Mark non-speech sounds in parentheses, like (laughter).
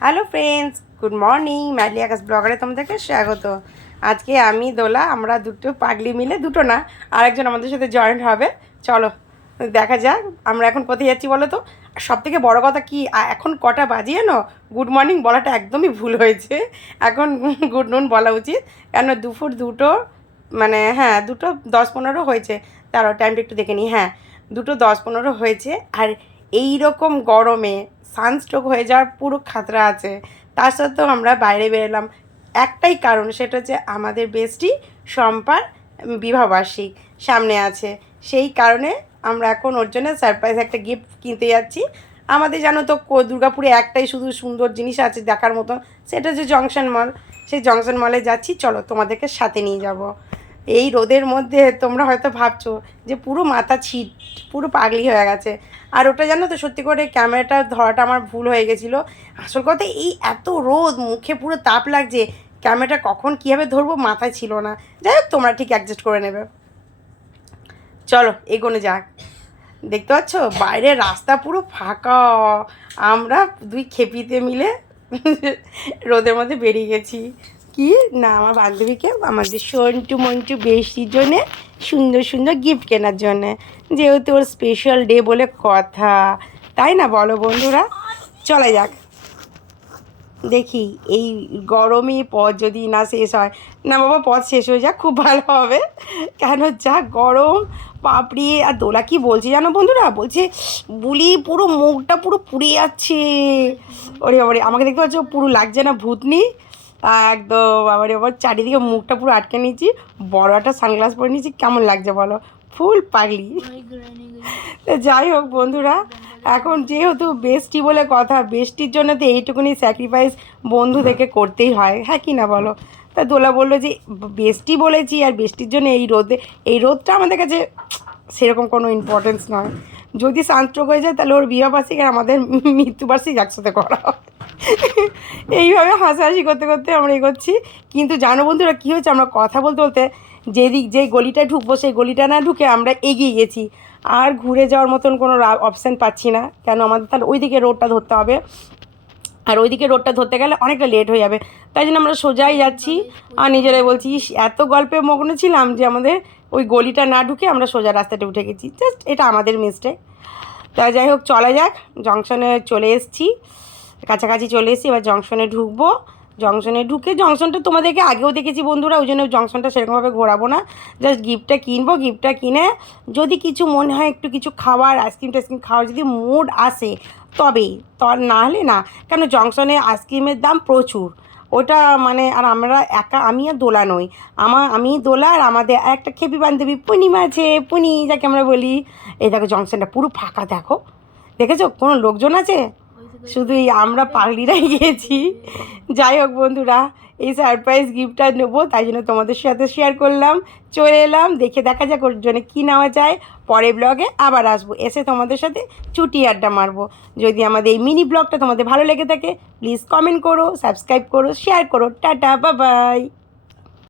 Hello friends good morning madly Akash ব্লগারে তোমাদেরকে স্বাগত। আজকে আমি, দোলা, আমরা দুটো পাগলি মিলে, দুটো না, আরেকজন আমাদের সাথে জয়েন্ট হবে। চলো, দেখা যাক, আমরা এখন কোথায় যাচ্ছি বলো তো? সব থেকে বড়ো কথা কি এখন কটা বাজিয়ে না গুড মর্নিং বলাটা একদমই ভুল হয়েছে। এখন গুড নুন বলা উচিত। কেন দুপুর দুটো মানে হ্যাঁ দুটো দশ পনেরো হয়েছে। তারও টাইমটা একটু দেখে নিই হ্যাঁ দুটো দশ পনেরো হয়েছে। আর এই রকম গরমে সানস্ট্রোক হয়ে যাওয়ার পুরো খাতরা আছে। তার সত্ত্বেও আমরা বাইরে বেরোলাম। একটাই কারণ, সেটা হচ্ছে আমাদের বেস্টি সম্পার বিবাহবার্ষিক সামনে আছে। সেই কারণে আমরা এখন ওর জন্য সারপ্রাইজ একটা গিফট কিনতে যাচ্ছি। আমাদের জানো তো দুর্গাপুরে একটাই শুধু সুন্দর জিনিস আছে দেখার মতো। সেটা হচ্ছে জংশন মল। সেই জংশন মলে যাচ্ছি। চলো তোমাদেরকে সাথে নিয়ে যাব। এই রোদের মধ্যে তোমরা হয়তো ভাবছ যে পুরো মাথা ছিট, পুরো পাগলি হয়ে গেছে। আর ওটা জানো তো, সত্যি করে ক্যামেরাটা ধরাটা আমার ভুল হয়ে গেছিল। আসল কথা, এই এত রোদ, মুখে পুরো তাপ লাগছে, ক্যামেরাটা কখন কীভাবে ধরবো মাথায় ছিল না। যাই হোক, তোমরা ঠিক অ্যাডজাস্ট করে নেবে। চলো, এগোনো যাক। দেখতে পাচ্ছ? বাইরে রাস্তা পুরো ফাঁকা। আমরা দুই খেপিতে মিলে রোদের মধ্যে বেরিয়ে গেছি। কি? না, আমার বান্ধবীকে আমাদের সন্টু মন্টু বেশির জন্যে সুন্দর সুন্দর গিফট কেনার জন্যে। যেহেতু ওর স্পেশাল ডে বলে কথা। তাই না বলো বন্ধুরা? চলে যাক। দেখি, এই গরমে পথ যদি না শেষ হয়। না বাবা, পথ শেষ হয়ে যাক, খুব ভালো হবে। কেন যা গরম পাপড়ি আর দোলা কি বলছে জানো বন্ধুরা? বলছে, বুলি পুরো মুখটা পুরো পুড়ে যাচ্ছে। ওরে বাবারে, আমাকে দেখতে পাচ্ছ, পুরো লাগছে না ভূতনি। একদম বাবারে বাবার চারিদিকে মুখটা পুরো আটকে নিয়েছি, বড় একটা সানগ্লাস পরে নিয়েছি, কেমন লাগছে বলো? ফুল পাগলি। যাই হোক বন্ধুরা, এখন যেহেতু বেস্টি বলে কথা বেস্টির জন্য তো এইটুকুনি স্যাক্রিফাইস বন্ধু থেকে করতেই হয় হ্যাঁ কি না বলো? তা দোলা বলল যে বেস্টি বলেছি আর বেস্টির জন্য এই রোদে, এই রোদটা আমাদের কাছে সেরকম কোনো ইম্পর্টেন্স নয়। যদি সানস্ট্রোক হয়ে যায় তাহলে ওর বিবাহবার্ষিক আর আমাদের মৃত্যুবার্ষিক একসাথে করা হবে। (laughs) এইভাবে হাসাহাসি করতে করতে আমরা এগোচ্ছি। কিন্তু জানো বন্ধুরা কী হয়েছে? আমরা কথা বলতে বলতে যেদিক যে গলিটা ঢুকবো সেই গলিটা না ঢুকে আমরা এগিয়ে গেছি। আর ঘুরে যাওয়ার মতন কোনো অপশান পাচ্ছি না। কেন? আমাদের তাহলে ওইদিকে রোডটা ধরতে হবে। আর ওইদিকে রোডটা ধরতে গেলে অনেকটা লেট হয়ে যাবে। তাই জন্য আমরা সোজাই যাচ্ছি। আর নিজেরাই বলছি "ইস, এত গল্পে মগ্ন ছিলাম যে আমাদের ওই গলিটা না ঢুকে আমরা সোজা রাস্তাটা উঠে গেছি। জাস্ট এটা আমাদের মিস্টেক তা যাই হোক চলা যাক। জংশনে চলে এসেছি। কাছাকাছি চলে এসেছি, এবার জংশনে ঢুকবো। জংশনে ঢুকে, জংশনটা তোমাদেরকে আগেও দেখেছি বন্ধুরা, ওই জন্য জংশনটা সেরকমভাবে ঘোরাবো না। জাস্ট গিফটটা কিনবো গিফটটা কিনে যদি কিছু মনে হয় একটু কিছু খাওয়ার আইসক্রিম টাইসক্রিম খাওয়ার যদি মুড আসে, তবেই। তো আর না হলে না, কেন জংশনে আইসক্রিমের দাম প্রচুর। ওটা মানে আর আমরা একা, আমি আর দোলা নই। আমার আমি দোলা আর আমাদের একটা খেপি বান্ধবী পূর্ণিমা আছে, পুনি যাকে আমরা বলি। এই দেখো জংশনটা পুরো ফাঁকা, দেখো। দেখেছ? কোনো লোকজন আছে? শুধু এই আমরা পাগলিরাই গিয়েছি। যাই হোক বন্ধুরা, এই সারপ্রাইজ গিফটটা নেব, তাই জন্য তোমাদের সাথে শেয়ার করলাম। চলে এলাম, দেখে দেখা যাক ওর জন্য কী নেওয়া যায়। পরে ব্লগে আবার আসব, এসে তোমাদের সাথে চুটি আড্ডা মারবো। যদি আমাদের এই মিনি ব্লগটা তোমাদের ভালো লেগে থাকে প্লিজ কমেন্ট করো সাবস্ক্রাইব করো শেয়ার করো। টাটা বাবাই